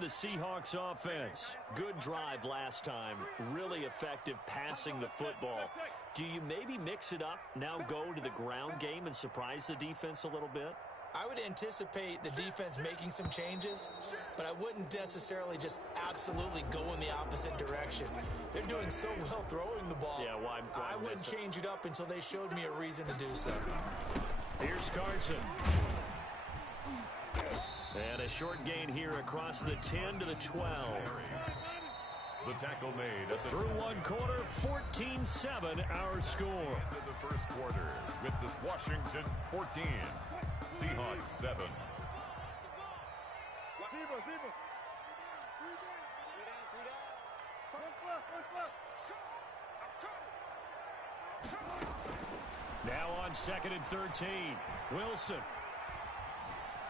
the Seahawks offense. Good drive last time. Really effective passing the football. Do you maybe mix it up, now go to the ground game and surprise the defense a little bit? I would anticipate the defense making some changes, but I wouldn't necessarily just absolutely go in the opposite direction. They're doing so well throwing the ball. Yeah, why I wouldn't change it up until they showed me a reason to do so. Here's Carson. And a short gain here across the 10 to the 12. The tackle made at the through one quarter, 14-7 our score. Into the first quarter with this Washington 14, Seahawks 7. Now on 2nd and 13, Wilson.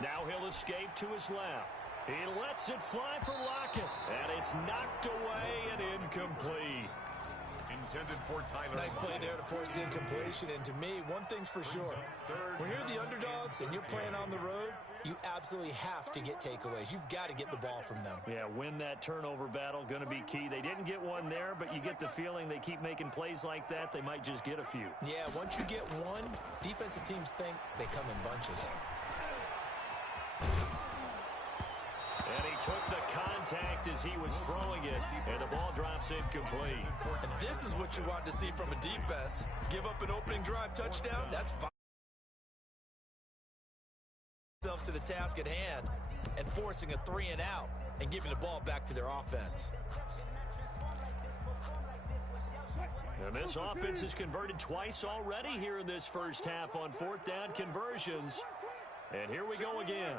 Now he'll escape to his left. He lets it fly for Lockett, and it's knocked away and incomplete. Intended for Tyler. Nice play there to force the incompletion, and to me, one thing's for sure. When you're the underdogs and you're playing on the road, you absolutely have to get takeaways. You've got to get the ball from them. Yeah, win that turnover battle, going to be key. They didn't get one there, but you get the feeling they keep making plays like that, they might just get a few. Yeah, once you get one, defensive teams think they come in bunches. And he took the contact as he was throwing it, and the ball drops incomplete. And this is what you want to see from a defense. Give up an opening drive touchdown, that's fine. To the task at hand and forcing a 3-and-out and giving the ball back to their offense. And this offense has converted twice already here in this first half on 4th down conversions. And here we go again.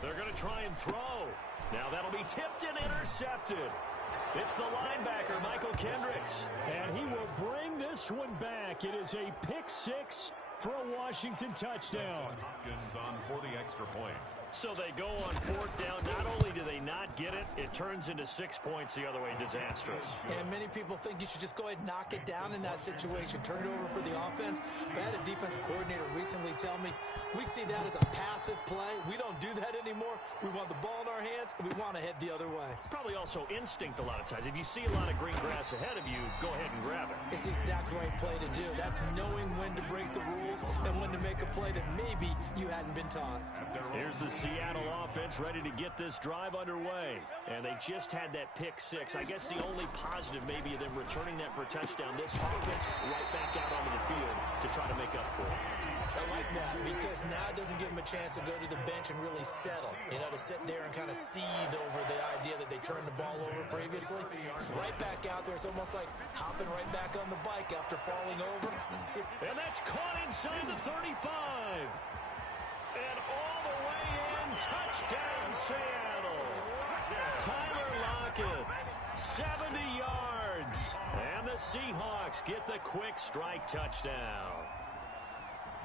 They're going to try and throw. Now that'll be tipped and intercepted. It's the linebacker, Michael Kendricks. And he will bring this one back. It is a pick-6 for a Washington touchdown. Hopkins on for the extra point. So they go on 4th down. Not only do they not get it, it turns into 6 points the other way. Disastrous. And many people think you should just go ahead and knock it down in that situation. Turn it over for the offense. But I had a defensive coordinator recently tell me, we see that as a passive play. We don't do that anymore. We want the ball in our hands, and we want to head the other way. It's probably also instinct a lot of times. If you see a lot of green grass ahead of you, go ahead and grab it. It's the exact right play to do. That's knowing when to break the rules and when to make a play that maybe you hadn't been taught. Here's the Seattle offense ready to get this drive underway. And they just had that pick-6. I guess the only positive maybe of them returning that for a touchdown. This offense right back out onto the field to try to make up for it. I like that because now it doesn't give them a chance to go to the bench and really settle. You know, to sit there and kind of seethe over the idea that they turned the ball over previously. Right back out there. It's almost like hopping right back on the bike after falling over. And that's caught inside the 35. And all the way in, touchdown Seattle. Tyler Lockett, 70 yards. And the Seahawks get the quick strike touchdown.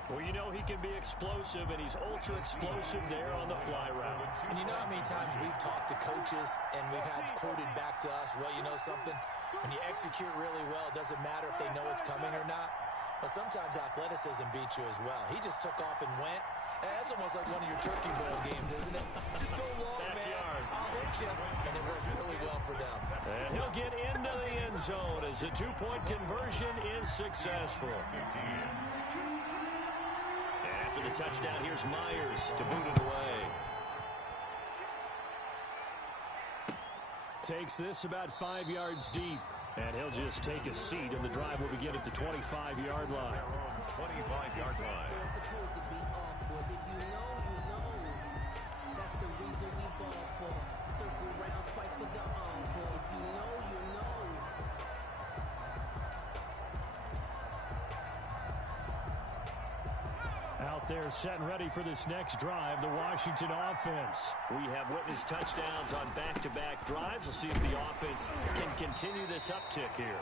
Well, you know he can be explosive, and he's ultra-explosive there on the fly route. And you know how many times we've talked to coaches, and we've had quoted back to us, well, you know something? When you execute really well, it doesn't matter if they know it's coming or not. Well, sometimes athleticism beats you as well. He just took off and went. And that's almost like one of your Turkey Bowl games, isn't it? Just go long, man. I'll hit you. And it worked really well for them. And he'll get into the end zone as a 2-point conversion is successful. After the touchdown, here's Myers to boot it away. Takes this about 5 yards deep. And he'll just take a seat, and the drive will begin at the 25-yard line. 25-yard line. Out there set and ready for this next drive, the Washington offense. We have witnessed touchdowns on back-to-back drives. We'll see if the offense can continue this uptick here.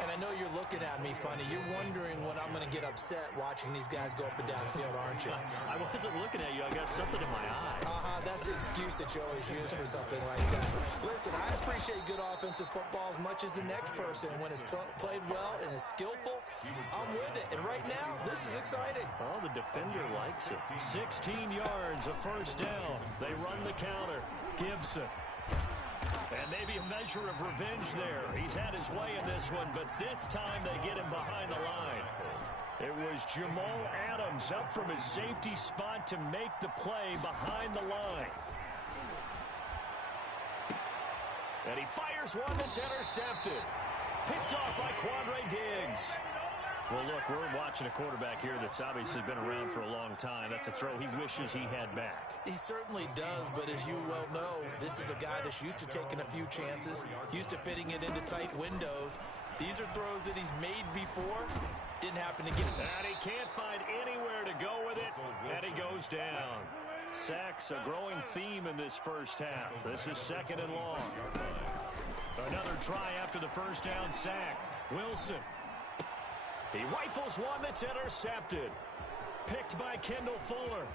And I know you're looking at me funny. You're wondering when I'm going to get upset watching these guys go up and down the field, aren't you? I wasn't looking at you. I got something in my eye. That's the excuse that you always use for something like that. Listen, I appreciate good offensive football as much as the next person. When it's played well and is skillful, I'm with it. And right now, this is exciting. Well, the defender likes it. 16 yards, a first down. They run the counter. Gibson. And maybe a measure of revenge there. He's had his way in this one, but this time they get him behind the line. It was Jamal Adams up from his safety spot to make the play behind the line. And he fires one that's intercepted. Picked off by Quandre Diggs. Well, look, we're watching a quarterback here that's obviously been around for a long time. That's a throw he wishes he had back. He certainly does, but as you well know, this is a guy that's used to taking a few chances, used to fitting it into tight windows. These are throws that he's made before. Didn't happen to get it. And he can't find anywhere to go with it, and he goes down. Sacks, a growing theme in this first half. This is second and long. Another try after the first down sack. Wilson. He rifles one that's intercepted. Picked by Kendall Fuller.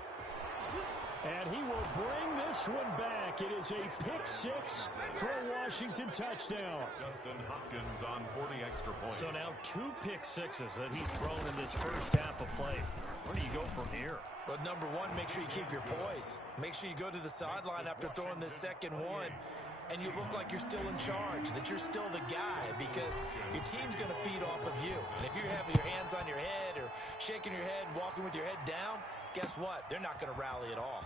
And he will bring this one back. It is a pick-6 for a Washington touchdown. Justin Hopkins on 40 extra points. So now 2 pick-6s that he's thrown in this first half of play. Where do you go from here? But number one, make sure you keep your poise. Make sure you go to the sideline after throwing this second one, and you look like you're still in charge, that you're still the guy, because your team's going to feed off of you. And if you're having your hands on your head or shaking your head and walking with your head down, guess what? They're not going to rally at all.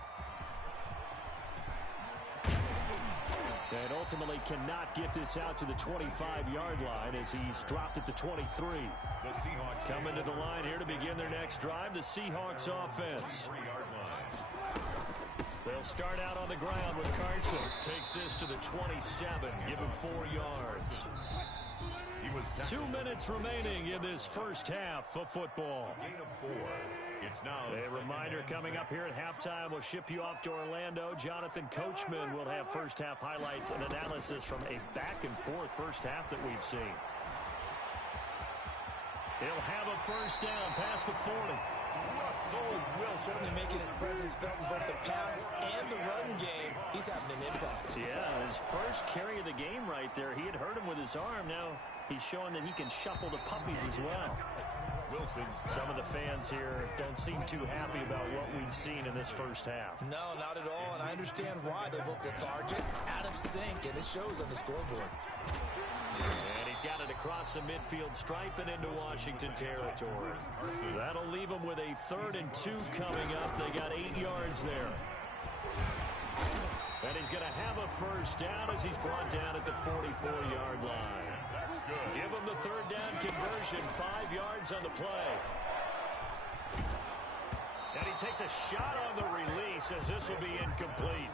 And ultimately cannot get this out to the 25-yard line as he's dropped at the 23. The Seahawks coming to the line here to begin their next drive, the Seahawks offense. They'll start out on the ground with Carson. Takes this to the 27, give him 4 yards. 2 minutes remaining in this first half of football. Gain of 4. It's now a reminder coming up here at halftime. We'll ship you off to Orlando. Jonathan Coachman will have first half highlights and analysis from a back-and-forth first half that we've seen. He'll have a first down past the 40. Russell Wilson certainly making his presence felt in both the pass and the run game. He's having an impact. Yeah, his first carry of the game right there. He had hurt him with his arm. Now he's showing that he can shuffle the puppies as well. Some of the fans here don't seem too happy about what we've seen in this first half. No, not at all, and I understand why. They look lethargic, out of sync, and it shows on the scoreboard. And he's got it across the midfield stripe and into Washington territory. That'll leave him with a 3rd and 2 coming up. They got 8 yards there. And he's going to have a first down as he's brought down at the 44-yard line. Give him the 3rd down conversion, 5 yards on the play. And he takes a shot on the release as this will be incomplete.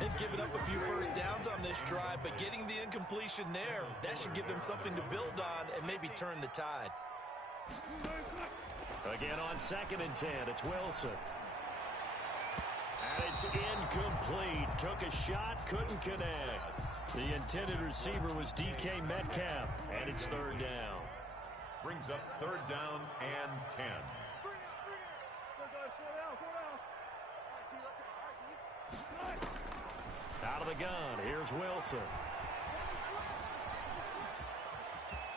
They've given up a few first downs on this drive, but getting the incompletion there, that should give them something to build on and maybe turn the tide. Again on 2nd and 10, it's Wilson. And it's incomplete. Took a shot, couldn't connect. The intended receiver was DK Metcalf, and it's 3rd down. Brings up 3rd down and 10. Out of the gun, here's Wilson.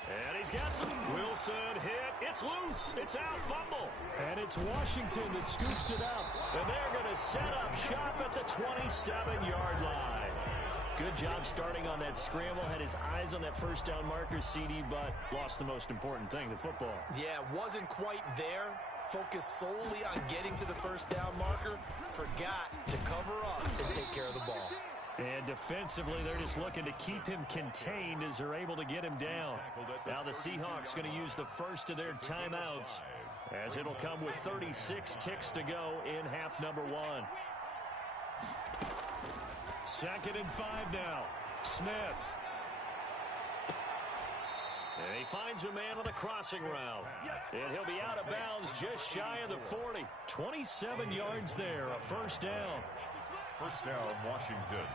And he's got some. Wilson hit. It's loose. It's out. Fumble. And it's Washington that scoops it up. And they're going to set up shop at the 27-yard line. Good job starting on that scramble. Had his eyes on that first down marker, CD, but lost the most important thing, the football. Yeah, wasn't quite there. Focused solely on getting to the first down marker. Forgot to cover up and take care of the ball. And defensively, they're just looking to keep him contained as they're able to get him down. Now the Seahawks going to use the first of their timeouts, as it'll come with 36 ticks to go in half number 1. 2nd and 5 now. Smith. And he finds a man on a crossing route. And he'll be out of bounds just shy of the 40. 27 yards there, a first down. First down, Washington.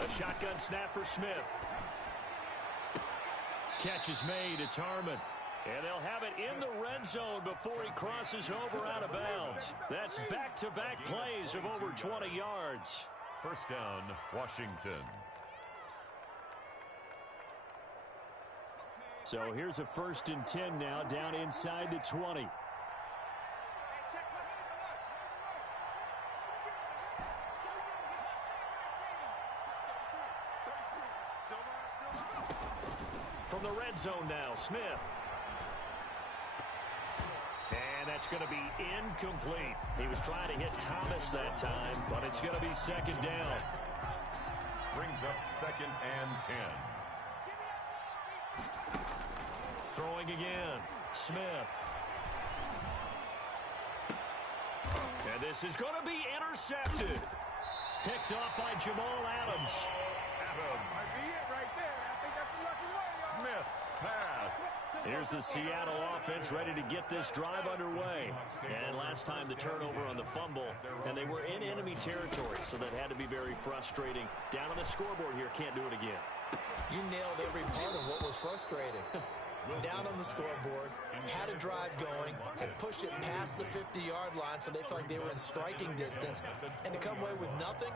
A shotgun snap for Smith. catch is made. It's Harmon. And they'll have it in the red zone before he crosses over out of bounds. That's back-to-back plays of over 20 yards. First down, Washington. So here's a 1st and 10 now, down inside the 20. From the red zone now, Smith. And that's going to be incomplete. He was trying to hit Thomas that time, but it's going to be 2nd down. Brings up 2nd and 10. Throwing again, Smith. And this is going to be intercepted. Picked off by Jamal Adams. Smith's pass. Here's the Seattle offense ready to get this drive underway. And last time the turnover on the fumble, and they were in enemy territory, so that had to be very frustrating. Down on the scoreboard here, can't do it again. You nailed every part of what was frustrating. Down on the scoreboard, had a drive going, had pushed it past the 50-yard line so they felt like they were in striking distance, and to come away with nothing,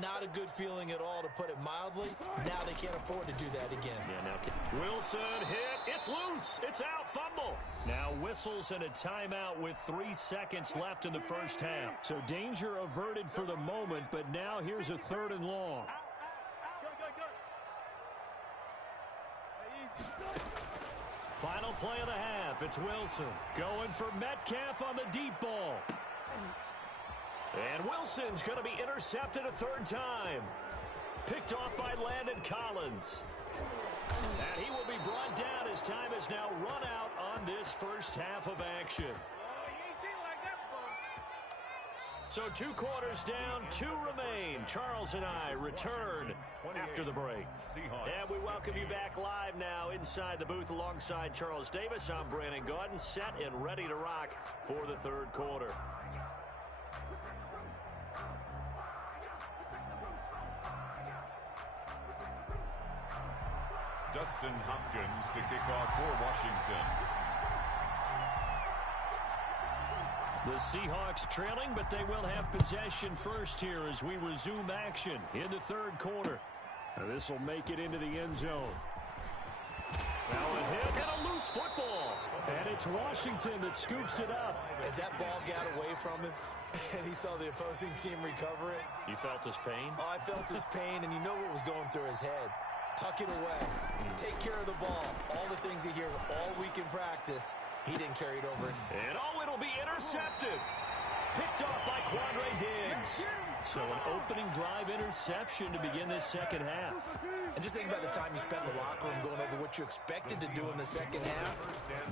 not a good feeling at all, to put it mildly. Now they can't afford to do that again. Yeah, now Wilson hit. It's loose. It's out. Fumble. Now whistles and a timeout with 3 seconds left in the first half. So danger averted for the moment, but now here's a 3rd and long. Final play of the half. It's Wilson going for Metcalf on the deep ball. And Wilson's going to be intercepted a 3rd time. Picked off by Landon Collins. And he will be brought down as time is now run out on this first half of action. So 2 quarters down, 2 remain. Charles and I return after the break. And we welcome you back live now inside the booth alongside Charles Davis. I'm Brandon Gaudin, set and ready to rock for the 3rd quarter. Dustin Hopkins to kick off for Washington. The Seahawks trailing, but they will have possession first here as we resume action in the 3rd quarter. Now this will make it into the end zone. Now a hit and a loose football. And it's Washington that scoops it up. As that ball got away from him and he saw the opposing team recover it. You felt his pain? Oh, I felt his pain, and you know what was going through his head. Tuck it away. Take care of the ball. All the things he hears all week in practice, he didn't carry it over. And it'll be intercepted. Picked off by Quandre Diggs. So an opening drive interception to begin this 2nd half. And just think about the time you spent in the locker room going over what you expected to do in the 2nd half.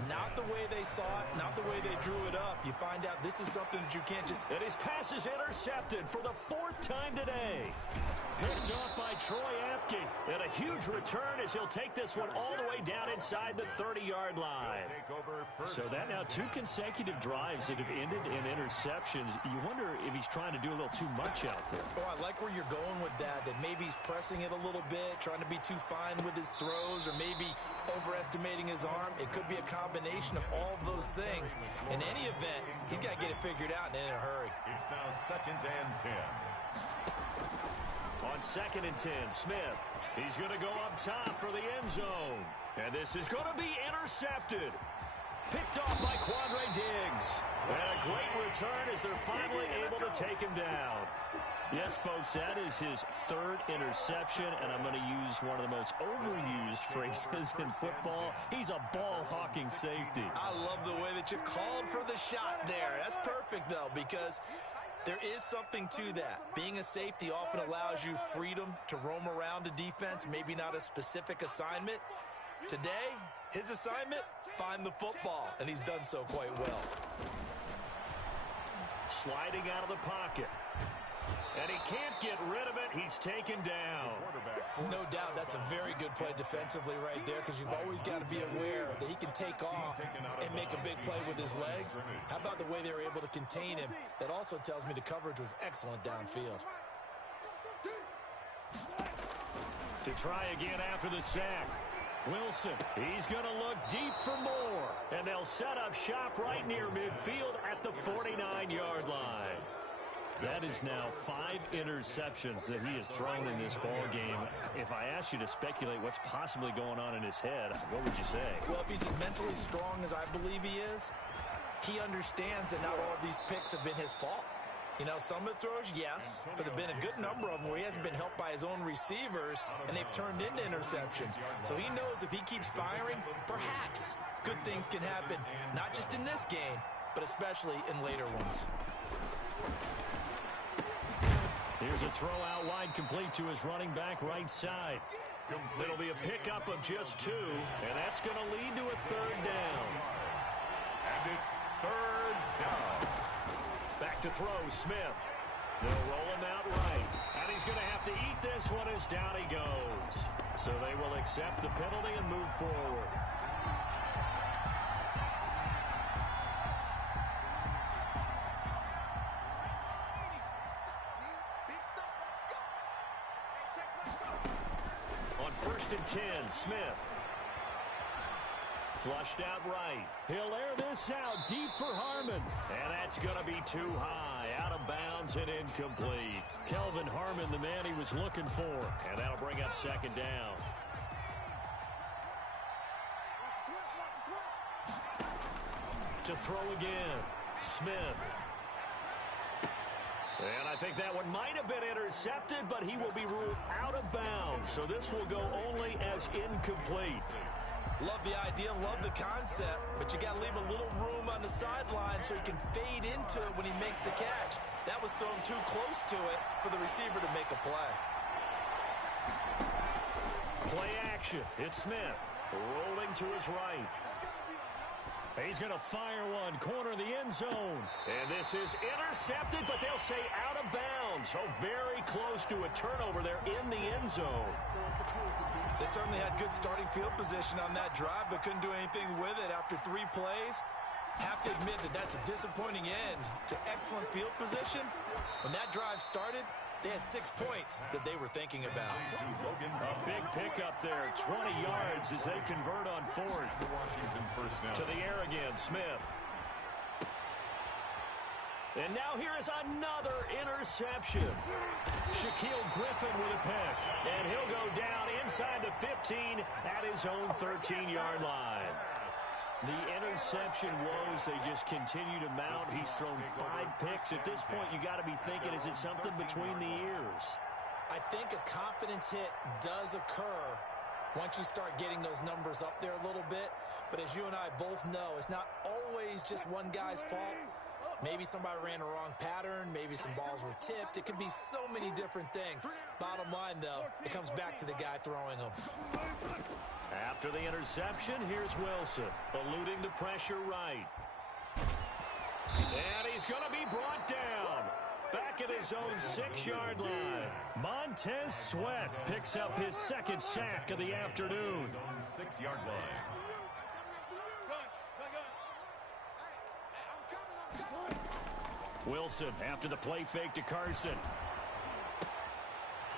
Not the way they saw it, not the way they drew it up. You find out this is something that you can't just... And his pass is intercepted for the 4th time today. Picked off by Troy Apke. And a huge return as he'll take this one all the way down inside the 30-yard line. So that now 2 consecutive drives that have ended in interceptions. You wonder if he's trying to do a little too much out there. Oh, I like where you're going with that maybe he's pressing it a little bit, trying to be too fine with his throws, or maybe overestimating his arm. It could be a combination of all of those things. In any event, he's got to get it figured out and in a hurry. It's now 2nd and 10. On 2nd and 10, Smith. He's going to go up top for the end zone. And this is going to be intercepted. Picked off by Quandre Diggs. And a great return as they're finally able to take him down. Yes, folks, that is his 3rd interception, and I'm going to use one of the most overused phrases in football. He's a ball-hawking safety. I love the way that you called for the shot there. That's perfect, though, because there is something to that. Being a safety often allows you freedom to roam around a defense, maybe not a specific assignment. Today, his assignment, find the football, and he's done so quite well. Sliding out of the pocket. And he can't get rid of it. He's taken down. No doubt that's a very good play defensively right there, because you've always got to be aware that he can take off and make a big play with his legs. How about the way they were able to contain him? That also tells me the coverage was excellent downfield. To try again after the sack. Wilson, he's going to look deep for more. And they'll set up shop right near midfield at the 49-yard line. That is now 5 interceptions that he has thrown in this ball game. If I asked you to speculate what's possibly going on in his head, what would you say? Well, if he's as mentally strong as I believe he is, he understands that not all of these picks have been his fault. You know, some of the throws, yes, but there have been a good number of them where he hasn't been helped by his own receivers, and they've turned into interceptions. So he knows if he keeps firing, perhaps good things can happen, not just in this game, but especially in later ones. Here's a throw out wide, complete to his running back right side. It'll be a pickup of just 2, and that's going to lead to a 3rd down. And it's 3rd down. Back to throw, Smith. They'll roll him out right, and he's going to have to eat this one as down he goes. So they will accept the penalty and move forward. On 1st and 10, Smith. Flushed out right. He'll air this out deep for Harmon. And that's going to be too high. Out of bounds and incomplete. Kelvin Harmon, the man he was looking for. And that'll bring up 2nd down. To throw again. Smith. And I think that one might have been intercepted, but he will be ruled out of bounds. So this will go only as incomplete. Love the idea, love the concept, but you got to leave a little room on the sideline so he can fade into it when he makes the catch. That was thrown too close to it for the receiver to make a play. Play action. It's Smith rolling to his right. He's going to fire one, corner the end zone. And this is intercepted, but they'll say out of bounds. So very close to a turnover there in the end zone. They certainly had good starting field position on that drive, but couldn't do anything with it after 3 plays. Have to admit that that's a disappointing end to excellent field position. When that drive started, they had 6 points that they were thinking about. A big pickup there, 20 yards as they convert on 4th. To the air again, Smith. And now here is another interception. Shaquille Griffin with a pick. And he'll go down inside the 15 at his own 13-yard line. The interception woes, they just continue to mount. He's thrown 5 picks. At this point, you got to be thinking, is it something between the ears? I think a confidence hit does occur once you start getting those numbers up there a little bit. But as you and I both know, it's not always just one guy's fault. Maybe somebody ran a wrong pattern. Maybe some balls were tipped. It could be so many different things. Bottom line, though, it comes back to the guy throwing them. After the interception, here's Wilson, eluding the pressure right. And he's going to be brought down. Back at his own 6-yard line. Montez Sweat picks up his 2nd sack of the afternoon. 6-yard line. Wilson after the play fake to Carson.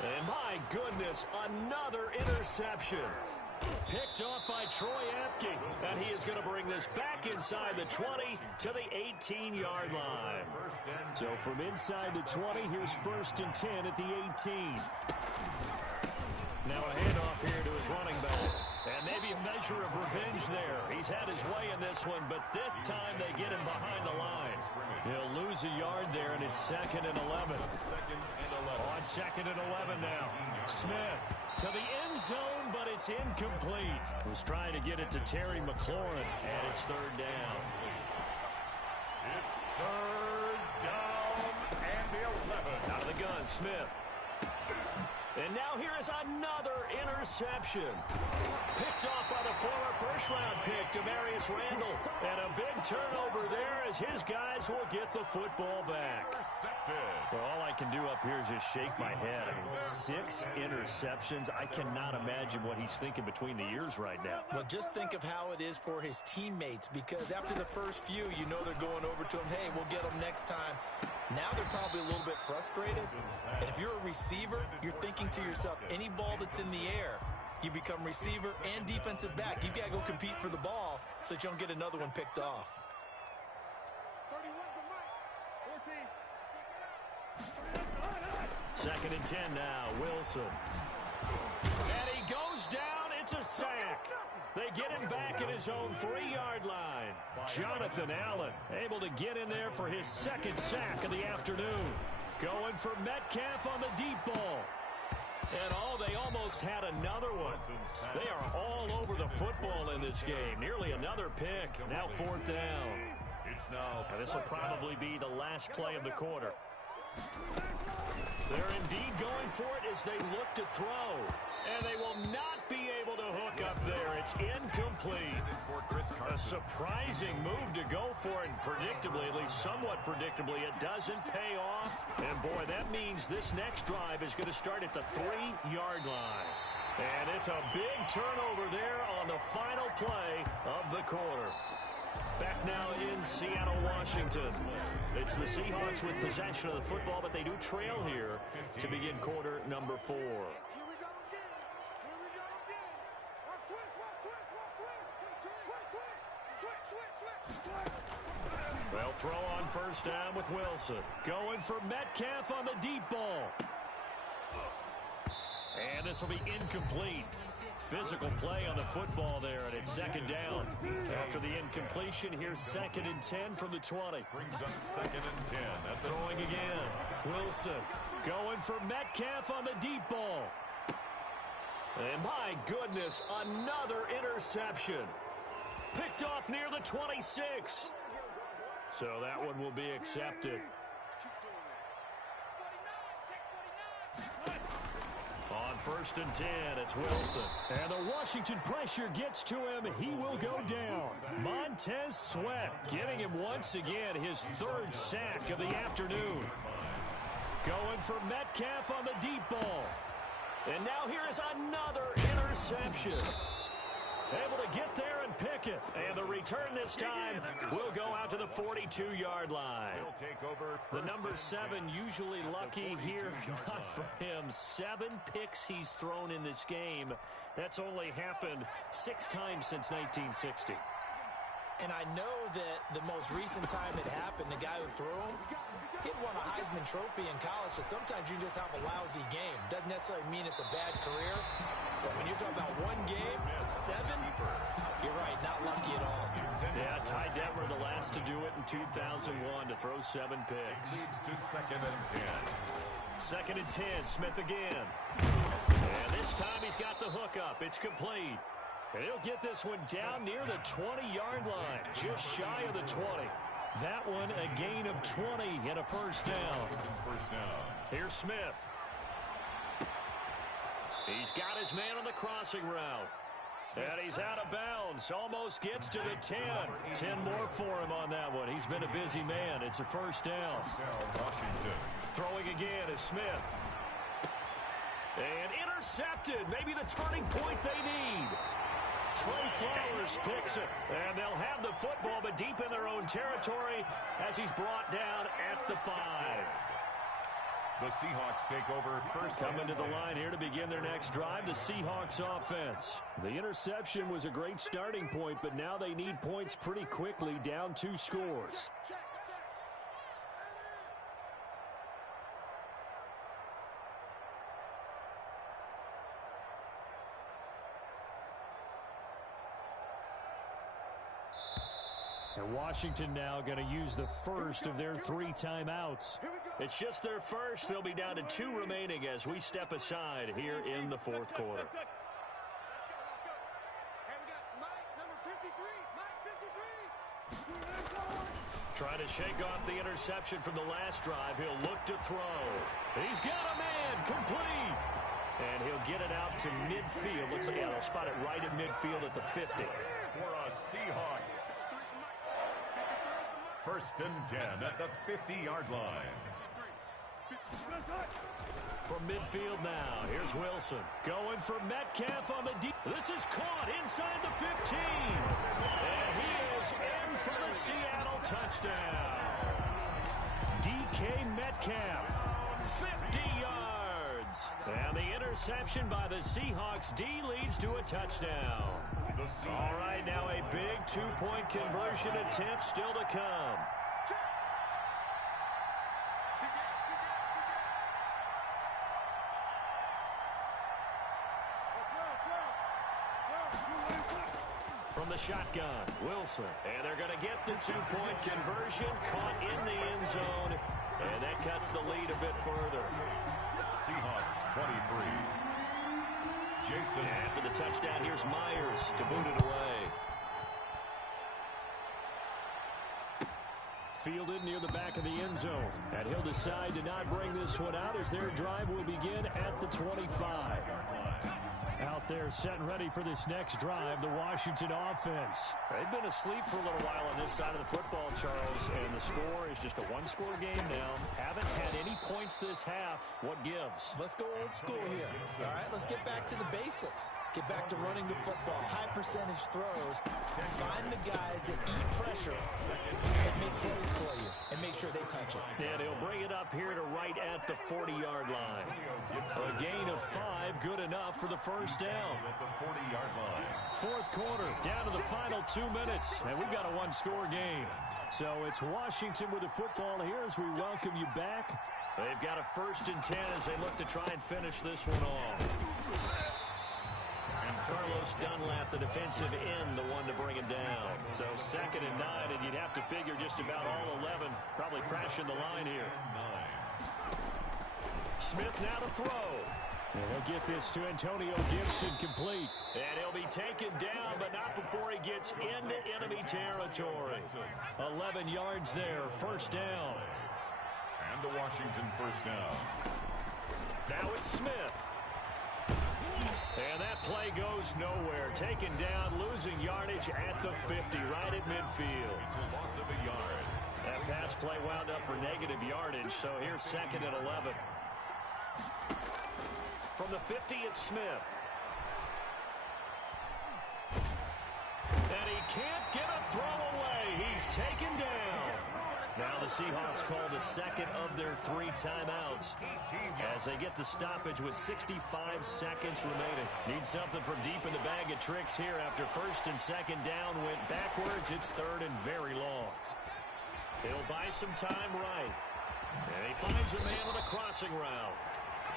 And my goodness, another interception. Picked off by Troy Apke. And he is going to bring this back inside the 20 to the 18-yard line. So from inside the 20, here's 1st and 10 at the 18. Now a handoff here to his running back. And maybe a measure of revenge there. He's had his way in this one, but this time they get him behind the line. He'll lose a yard there, and it's 2nd and 11. On 2nd and 11 now. Smith to the end zone, but it's incomplete. Was trying to get it to Terry McLaurin, and it's 3rd down. It's 3rd down and the 11. Out of the gun, Smith. And now here is another interception. Picked off by the former first-round pick, Demarius Randall. And a big turnover there as his guys will get the football back. Well, all I can do up here is just shake my head. I mean, 6 interceptions. I cannot imagine what he's thinking between the ears right now. Well, just think of how it is for his teammates, because after the first few, you know they're going over to him, hey, we'll get them next time. Now they're probably a little bit frustrated. And if you're a receiver, you're thinking to yourself, any ball that's in the air, you become receiver and defensive back. You got to go compete for the ball so that you don't get another one picked off. 31's the mic. 14. 2nd and 10 now, Wilson. And he goes down. It's a sack. They get him back at his own 3-yard line. Jonathan Allen able to get in there for his 2nd sack of the afternoon. Going for Metcalf on the deep ball. And they almost had another one. They are all over the football in this game. Nearly another pick. Now 4th down. And this will probably be the last play of the quarter. They're indeed going for it as they look to throw. And they will not be able to hook up there. It's incomplete. A surprising move to go for it. Predictably, at least somewhat predictably, it doesn't pay off. And boy, that means this next drive is going to start at the 3-yard line. And it's a big turnover there on the final play of the quarter. Back now in Seattle, Washington. It's the Seahawks with possession of the football, but they do trail here to begin quarter number 4. Here we go again. Here we go again. Watch twist, watch twist, watch twist. Switch. They'll throw on 1st down with Wilson. Going for Metcalf on the deep ball. And this will be incomplete. Physical play on the football there, and it's 2nd down. After the incompletion, here's 2nd and 10 from the 20. Brings up 2nd and 10. Throwing again. Wilson going for Metcalf on the deep ball. And my goodness, another interception. Picked off near the 26. So that one will be accepted. On 1st and 10, it's Wilson. And the Washington pressure gets to him. He will go down. Montez Sweat giving him once again his 3rd sack of the afternoon. Going for Metcalf on the deep ball. And now here is another interception. Able to get there and pick it. And the return this time will go out to the 42-yard line. The number 7 usually lucky here. Not for him. 7 picks he's thrown in this game. That's only happened 6 times since 1960. And I know that the most recent time it happened, the guy who threw him, he won a Heisman Trophy in college, so sometimes you just have a lousy game. Doesn't necessarily mean it's a bad career, but when you're talking about one game, 7, you're right, not lucky at all. Yeah, Ty Detmer, the last to do it in 2001, to throw 7 picks. Leads to 2nd and 10. 2nd and 10, Smith again. And this time he's got the hook up. It's complete. And he'll get this one down near the 20-yard line, just shy of the 20. That one a gain of 20 and a 1st down. Here's Smith. He's got his man on the crossing route. And he's out of bounds. Almost gets to the 10. 10 more for him on that one. He's been a busy man. It's a 1st down. Throwing again is Smith. And intercepted. Maybe the turning point they need. Trey Flowers picks it. And they'll have the football, but deep in their own territory as he's brought down at the 5. The Seahawks take over first. Coming to the line here to begin their next drive, the Seahawks offense. The interception was a great starting point, but now they need points pretty quickly, down 2 scores. And Washington now going to use the first of their 3 timeouts. It's just their first. They'll be down to 2 remaining as we step aside here in the 4th quarter. Let's go. And we got Mike, number 53. Mike 53. Trying to shake off the interception from the last drive. He'll look to throw. He's got a man. Complete. And he'll get it out to midfield. Looks like they'll spot it right at midfield at the 50. For a Seahawks. 1st and 10 at the 50-yard line. From midfield now, here's Wilson. Going for Metcalf on the deep. This is caught inside the 15. And he is in for the Seattle touchdown. DK Metcalf, 50 yards. yards. And the interception by the Seahawks D leads to a touchdown. All right, now a big two-point conversion attempt still to come. From the shotgun, Wilson. And they're going to get the two-point conversion, caught in the end zone. And that cuts the lead a bit further. Seahawks 23. Jason. After the touchdown, here's Myers to boot it away. Fielded near the back of the end zone. And he'll decide to not bring this one out as their drive will begin at the 25. Out there set and ready for this next drive, the Washington offense. They've been asleep for a little while on this side of the football, Charles, and the score is just a one-score game now. Haven't had any points this half. What gives? Let's go old school here. All right, let's get back to the basics. Get back to running the football, high percentage throws. Find the guys that eat pressure and make plays for you and make sure they touch it. And he'll bring it up here to right at the 40-yard line. A gain of 5, good enough for the first down. At the 40-yard line. Fourth quarter, down to the final 2 minutes, and we've got a one-score game. So it's Washington with the football here as we welcome you back. They've got a 1st and 10 as they look to try and finish this one off. Carlos Dunlap, the defensive end, the one to bring him down. So 2nd and 9, and you'd have to figure just about all 11 probably crashing the line here. Smith now to throw. And he'll get this to Antonio Gibson complete. And he'll be taken down, but not before he gets into enemy territory. 11 yards there, first down. And the Washington first down. Now it's Smith. And that play goes nowhere. Taken down, losing yardage at the 50, right at midfield. Loss of a yard. That pass play wound up for negative yardage, so here's 2nd and 11. From the 50, it's Smith. And he can't get a throw away. He's taken down. Now the Seahawks call the 2nd of their 3 timeouts as they get the stoppage with 65 seconds remaining. Need something from deep in the bag of tricks here after 1st and 2nd down went backwards. It's 3rd and very long. He'll buy some time right. And he finds a man on a crossing route.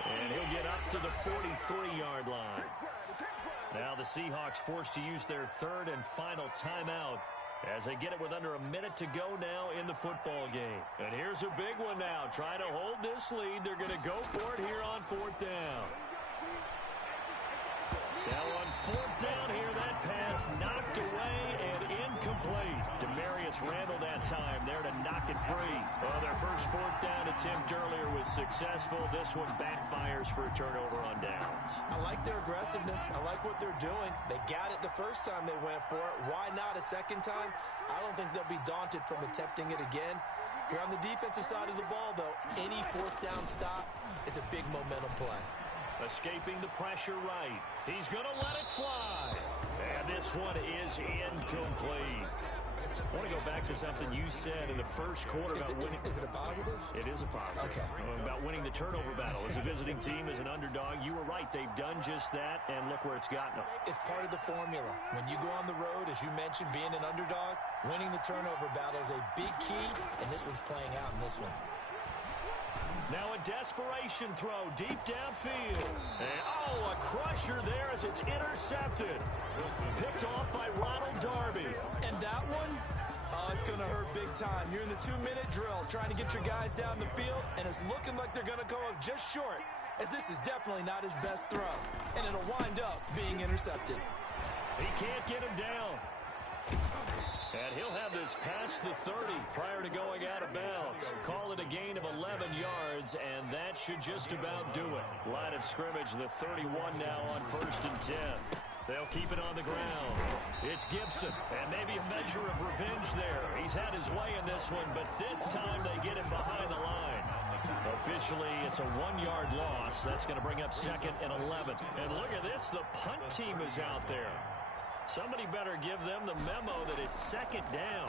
And he'll get up to the 43-yard line. Now the Seahawks forced to use their 3rd and final timeout as they get it with under a minute to go now in the football game. And here's a big one now. Trying to hold this lead. They're going to go for it here on 4th down. Now on 4th down here, that pass knocked away and incomplete. Demarius Randall that time there to knock it free. Well, their first 4th down attempt earlier was successful. This one backfires for a turnover on downs. I like their aggressiveness. I like what they're doing. They got it the first time they went for it. Why not a second time? I don't think they'll be daunted from attempting it again. If you're on the defensive side of the ball, though, any 4th down stop is a big momentum play. Escaping the pressure right. He's going to let it fly. And this one is incomplete. I want to go back to something you said in the first quarter about winning. Is it a positive? It is a positive. Okay. About winning the turnover battle. As a visiting team, as an underdog, you were right. They've done just that, and look where it's gotten them. It's part of the formula. When you go on the road, as you mentioned, being an underdog, winning the turnover battle is a big key, and this one's playing out in this one. Now a desperation throw deep downfield. And, a crusher there as it's intercepted. Picked off by Ronald Darby. And that one, it's going to hurt big time. You're in the 2-minute drill trying to get your guys down the field, and it's looking like they're going to come up just short, as this is definitely not his best throw. And it'll wind up being intercepted. He can't get him down. And he'll have this past the 30 prior to going out of bounds. Call it a gain of 11 yards, and that should just about do it. Line of scrimmage, the 31 now on 1st and 10. They'll keep it on the ground. It's Gibson, and maybe a measure of revenge there. He's had his way in this one, but this time they get him behind the line. Officially, it's a 1-yard loss. That's going to bring up 2nd and 11. And look at this, the punt team is out there. Somebody better give them the memo that it's 2nd down.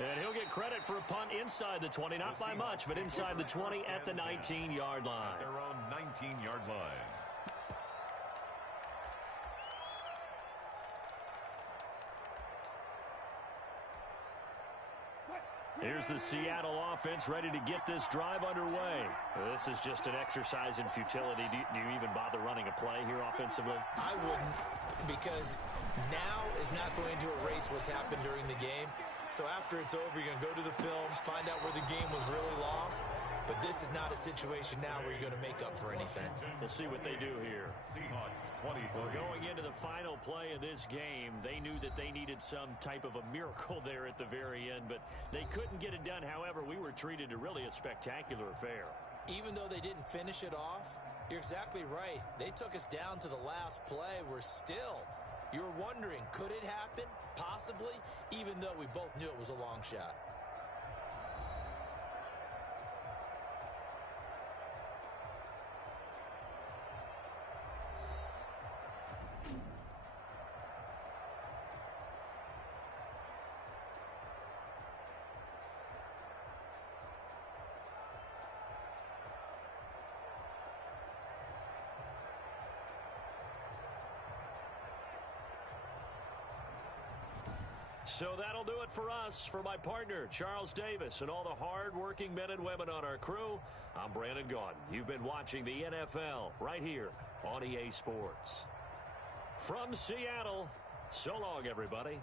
And he'll get credit for a punt inside the 20, not by much, but inside the 20 at the 19-yard line. At their own 19-yard line. Here's the Seattle offense ready to get this drive underway. This is just an exercise in futility. Do you even bother running a play here offensively? I wouldn't, because now is not going to erase what's happened during the game. So after it's over, you're going to go to the film, find out where the game was really lost. But this is not a situation now where you're going to make up for anything. We'll see what they do here. Seahawks 23. Well, going into the final play of this game, they knew that they needed some type of a miracle there at the very end, but they couldn't get it done. However, we were treated to really a spectacular affair. Even though they didn't finish it off, you're exactly right. They took us down to the last play. We're still, you were wondering, could it happen? Possibly, even though we both knew it was a long shot. So that'll do it for us. For my partner, Charles Davis, and all the hard-working men and women on our crew, I'm Brandon Gaudin. You've been watching the NFL right here on EA Sports. From Seattle, so long, everybody.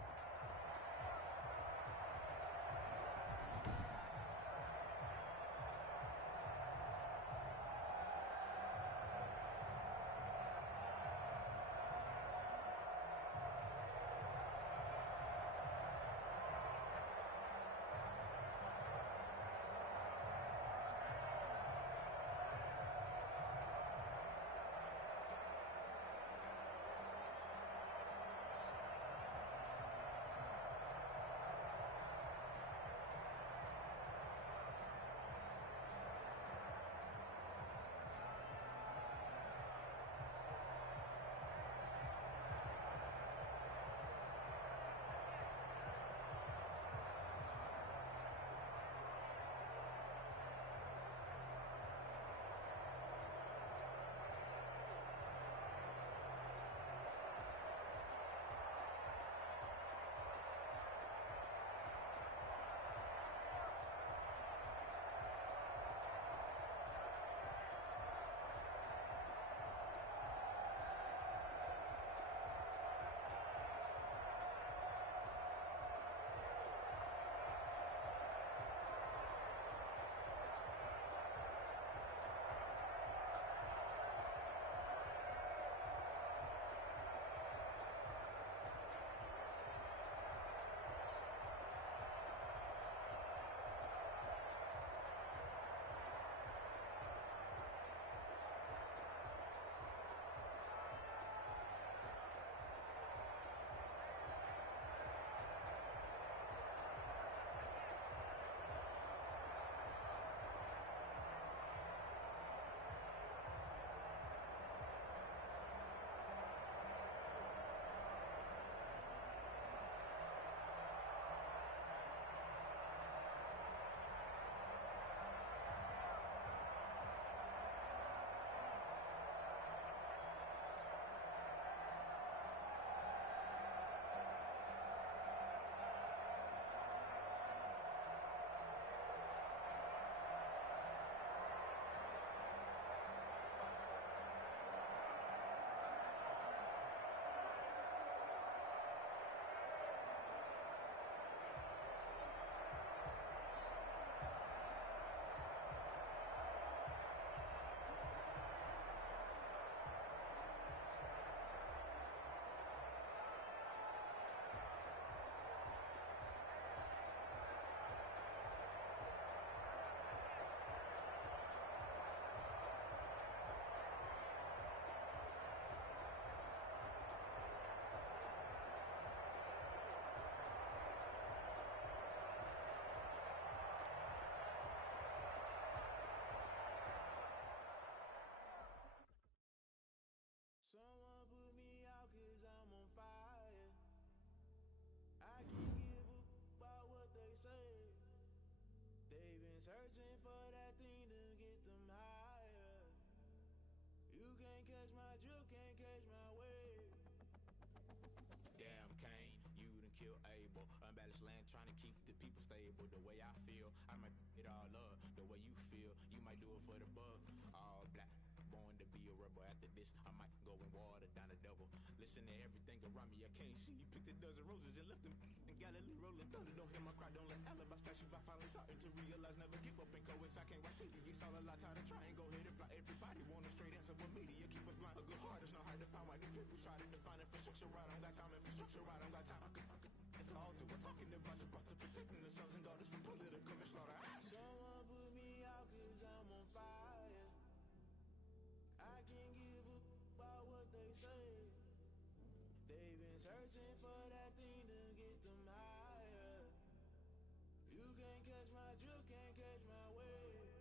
searching for that thing to get them higher. You can't catch my drift, can't catch my wave. Damn, Kane, you done killed Abel. Unbalanced land trying to keep the people stable. The way I feel, I might it all up. The way you feel, you might do it for the bug. All black, born to be a rebel. After this, I might go and water down the double. Listen to everything around me, I can't see. Picked a dozen roses and left them in Galilee rolling thunder. Don't hear my cry, don't let alibis pass you. I finally starting to realize never give up and coincide. I can't watch TV, it's all a lot. Tired of trying, go ahead and fly. Everybody want a straight answer, but media keep us blind. A good heart is not hard to find. Why new people try to define infrastructure right? I don't got time, infrastructure right, I don't got time. I could it's all to we're talking about your to protecting the sons and daughters from political slaughter. Someone put me out cause I'm on fire. I can't give a about what they say. They've been searching for that thing to get them higher. You can't catch my drift, can't catch my wave.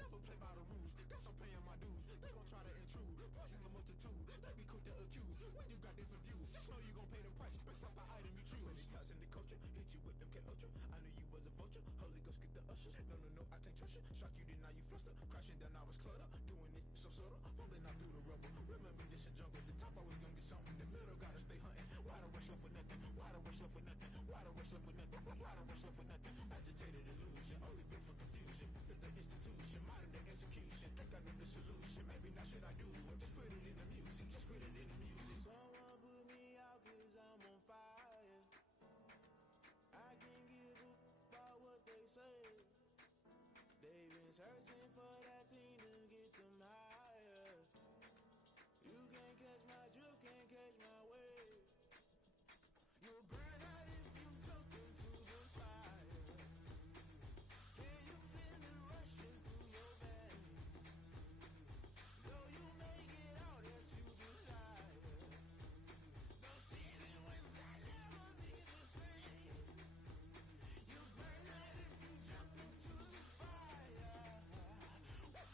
Never play by the rules, guess I'm paying my dues. They gon' try to intrude, poison the multitude. They be quick to accuse, when you got different views. Just know you gon' pay the price, based off the item you choose. Many times in the culture, hit you with MK Ultra. I knew you was a vulture, Holy Ghost get the ushers. No, I can't trust you. Shock you, then now you fluster. Crashing down, I was cluttered. Doing this so subtle, fumbling out through the rubble. Remember this in jungle, the top always gonna get something. In the middle, gotta stay hunting. Why the rush left for nothing? Why the rush left for nothing? Why the rush left for nothing? Why the rush left for nothing? Agitated illusion, only built for confusion. The institution, modern day execution. Think I know the solution. Maybe not should I do it? Just put it in the music. Just put it in the music. Someone put me out cause I'm on fire. I can't give a about what they say. They've been searching for that thing to get them higher. You can't catch my drift, can't catch my wave. You'll burn out if you jump into the fire. Can you feel it rushing through your veins? Though you make it out that you desire. No ceiling wins that never be the same. You burn out if you jump into the fire.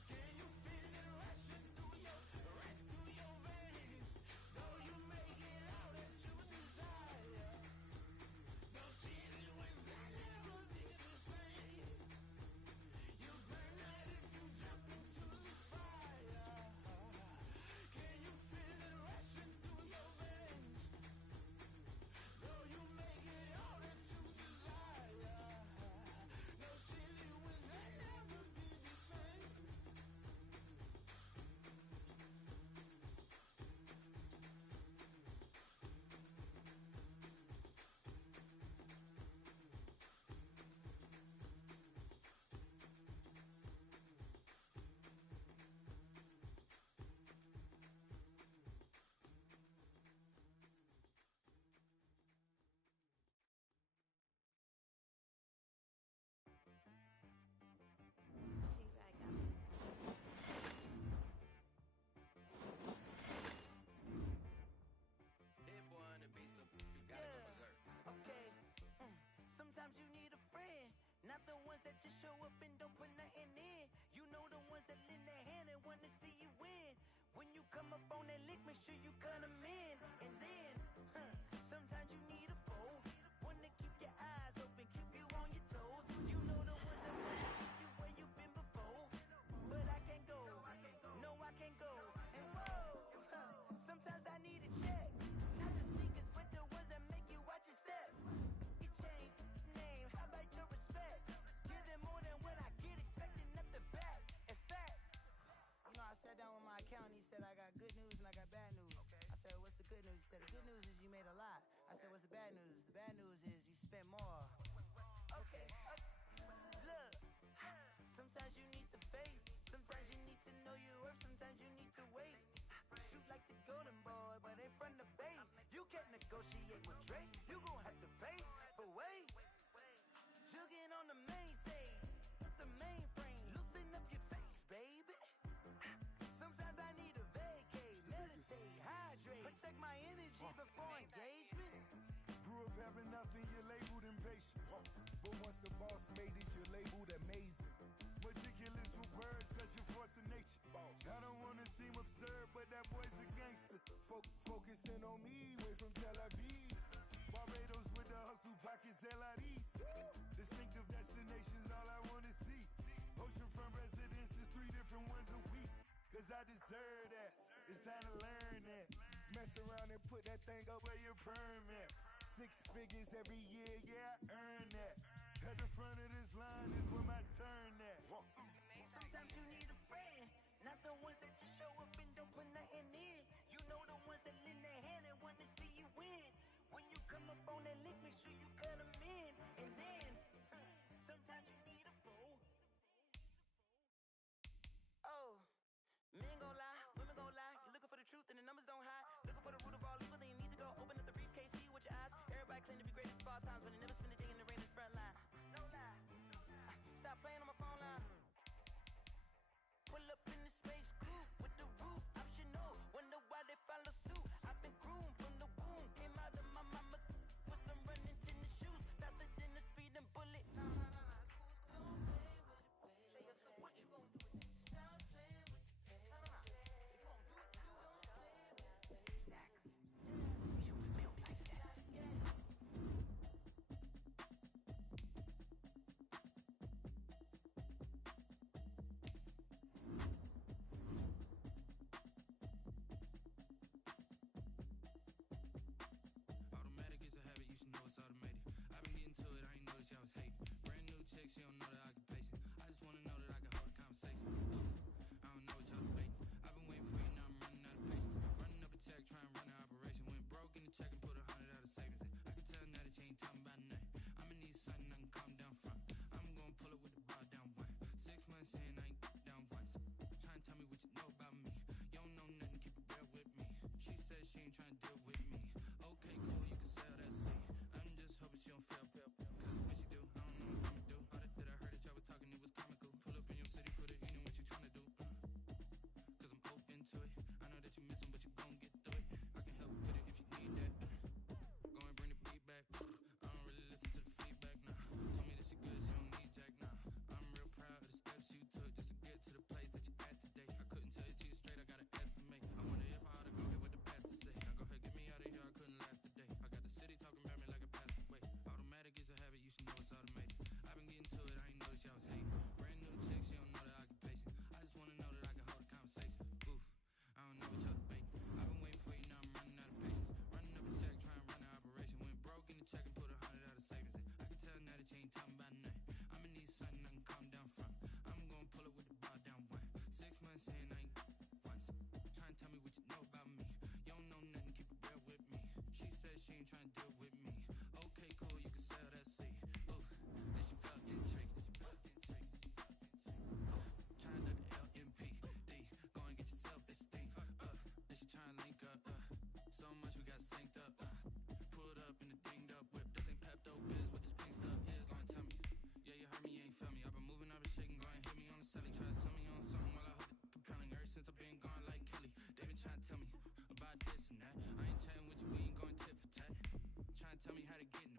Can you feel it rushing through your veins? Though you make it out that you desire. No ceiling wins that never be the same. You burn out if you jump into the fire. Can you feel it rushing through your veins? Though you make it all that you desire. No silly wins that never be the same. See what I got. Hit boy on the beat, so you gotta go berserk. Okay. Sometimes you need a friend, not the ones that just show up and don't put nothing in. You know the ones that lend a hand and wanna see you win. When you come up on that lick, make sure you cut them in. And then, sometimes you need a foe, one to keep your eyes open, keep you on your toes. You know the ones that wanna keep you where you've been before. But I can't go, no I can't go. And whoa, sometimes I need a check. Not the sneakers, but the ones that make you watch your step. You change name, how about your respect? Give them more than what I get, expecting nothing back. In fact, you know, I sat down with my accountant, he said I got good news and I got bad news. I said, what's the good news? He said, the good news is you made a lot. I said, what's the bad news? The bad news is you spent more. Okay, look, sometimes you need the faith, sometimes you need to know your worth, sometimes you need to wait. Shoot like the golden boy, but ain't from the bay. You can't negotiate with Drake, you gon' have to pay. But wait, jugging on the main stage, with the mainframe, loosen up your face, baby. Sometimes I need a vacate, meditate, hydrate, protect my energy before engagement. Grew up having nothing, you're labeled impatient. But once the boss made it, you're labeled amazing. Meticulous with words, cause you're force of nature. I don't wanna seem absurd, but that boy's a gangster. Focusing on me, way from Tel Aviv. Hotel out east. Distinctive destinations, all I wanna see. Oceanfront residences, 3 different ones a week. Cause I deserve that. It's time to learn that. Mess around and put that thing up where your permit. 6 figures every year, yeah, I earn that. At the front of this line is where my turn at. Sometimes you need a friend, not the ones that just show up and don't put nothing in. You know the ones that lend their hand and wanna see you win. When you come up on that lick, make sure you cut them in. And then, sometimes you need a fool. Oh, men gon' lie, women gon' lie. You're looking for the truth and the numbers don't hide. Looking for the root of all evil, then you need to go open up the briefcase, see with your eyes. Everybody claim to be greatest of all times, but they never spend a day in the rain in the front line. No lie. Stop playing on my phone line. Pull up in the space coupe with the roof optional. Wonder why they follow suit. I've been groomed from the womb. Came out of my mama with some running tennis shoes. Faster than the speeding bullet. Nah, it's cool. Don't play with it, baby. Say so what you gon' do? Stop playing with the baby. If you gon' do it, don't play with it, baby. Exactly. You were built like that. Automatic is a habit, you should know it's automated. I've been getting to it, I ain't noticed y'all was hating. Brand new chick, she don't know the occupation. I just wanna know that I can hold a conversation. I don't know what y'all debating. I've been waiting for you, now I'm running out of patience. Running up a check, trying to run an operation. Went broke in the check and put 100 out of savings in. I can tell now that you ain't talking about nothing. I'ma need something I can calm down from. I'm gonna pull it with the bar down one. 6 months in, I ain't down once. Trying to tell me what you know about me. You don't know nothing, keep it real with me. She said she ain't trying to deal with me. Okay, cool, you can sell that seat. I'm just hoping she don't fail. Cause when she do, I don't know what I'ma do. All that I heard that y'all was talking, it was comical. Pull up in your city for the evening, what you trying to do? Cause I'm open to it. I know that you miss 'em, but you gon' get through it. I can help with it if you need that. Go and bring the beat back. I don't really listen to the feedback, nah. Told me that she good, she don't need Jack, nah. I'm real proud of the steps you took just to get to the place that you at today. I couldn't tell you to you straight, I gotta estimate. I wonder if I ought to go ahead with the pastor say. Now go ahead, get me out of here, I couldn't last today. I got the city talking about me like a passed away. Automatic is a habit, you should know it's automated. I've been getting to it, I ain't noticed y'all was hating. Brand new chick, she don't know the occupation. I just wanna know that I can hold a conversation. Oof, I don't know what y'all debating. I've been waiting for you, now I'm running out of patience. Running up a check, trying to run an operation. Went broke in the check and put 100 out of savings in. I can tell now that you ain't talking about nothing. I'ma need something I can calm down from. I'm gonna pull it with the bar down one. 6 months in, I ain't once. Trying to tell me what you know about me. You don't know nothing, keep it real with me. She said she ain't trying to deal with me. Okay, cool, you can sell that seat. Ooh, then she felt intrigued. Trying to the LMPD. Go and get yourself esteem. Then she trying to link up. So much we got synced up. Pulled up in the dinged up whip. This ain't Pepto Biz, what this pink stuff is. Long tell me. Yeah, you heard me, you ain't felt me. I've been moving, I've been shaking. Go and hit me on the celly. Try to sell me on something while I hold it compelling. Ever since I've been gone like Kelly. They been trying to tell me about this and that. I ain't chatting with you, we ain't going tit for tat. Trying to tell me how to get